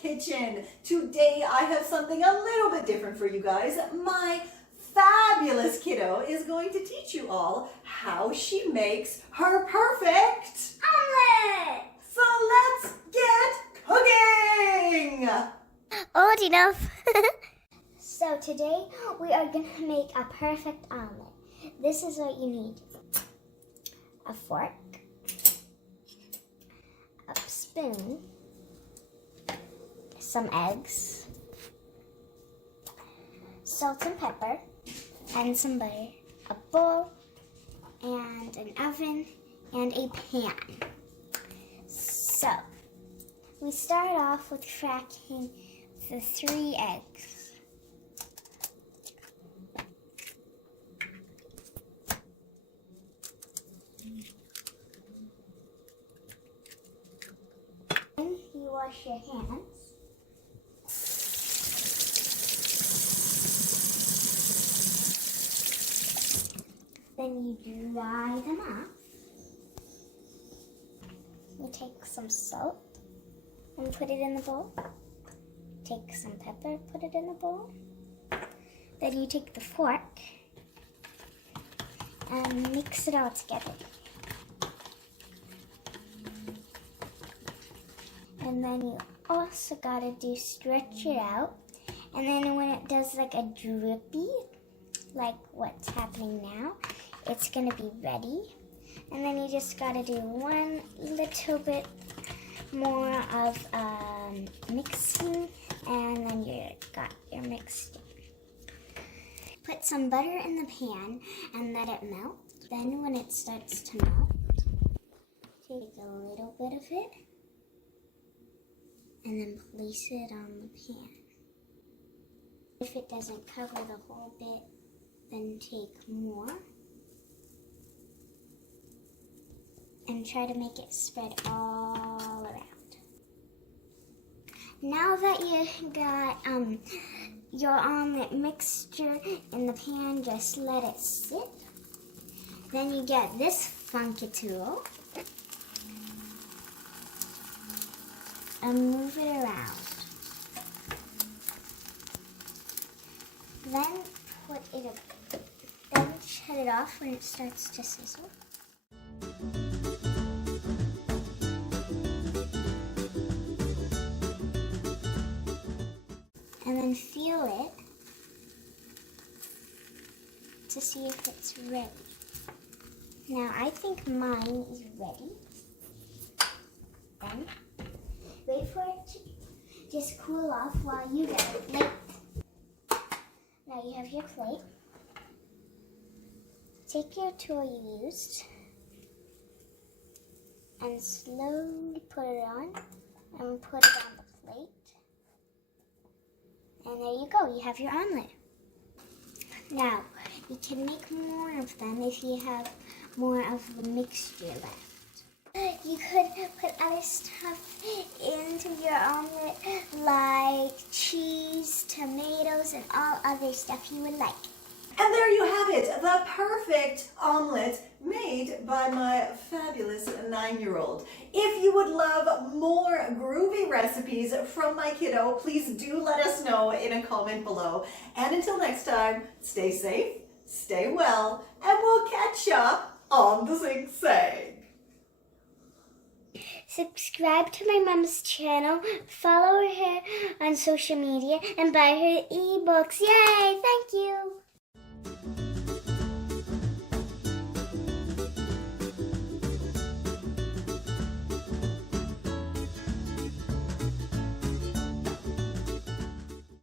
kitchen. Today I have something a little bit different for you guys. My fabulous kiddo is going to teach you all how she makes her perfect omelette. So let's get cooking! Old enough. So today we are going to make a perfect omelet. This is what you need. A fork, a spoon, some eggs, salt and pepper, and some butter, a bowl, and an oven, and a pan. So, we start off with cracking the 3 eggs. Then you wash your hands. Then you dry them off. You take some salt and put it in the bowl. Take some pepper, put it in the bowl. Then you take the fork and mix it all together. And then you also gotta stretch it out. And then when it does like a drippy, like what's happening now, it's gonna be ready. And then you just gotta do one little bit more of mixing, and then you got your mixed. Put some butter in the pan and let it melt. Then when it starts to melt, take a little bit of it and then place it on the pan. If it doesn't cover the whole bit, then take more. And try to make it spread all around. Now that you got your omelet mixture in the pan, just let it sit. Then you get this funky tool and move it around. Then then shut it off when it starts to sizzle. And then feel it to see if it's ready. Now I think mine is ready. Then wait for it to just cool off while you get a plate. Now you have your plate. Take your tool you used and slowly put it on and put it on the plate. And there you go, you have your omelet. Now, you can make more of them if you have more of the mixture left. You could put other stuff into your omelet like cheese, tomatoes, and all other stuff you would like. And there you have it, the perfect omelet made by my fabulous 9-year-old. If you would love more groovy recipes from my kiddo, please do let us know in a comment below. And until next time, stay safe, stay well, and we'll catch ya on the zigzag. Subscribe to my mom's channel, follow her on social media, and buy her ebooks. Yay! Thank you!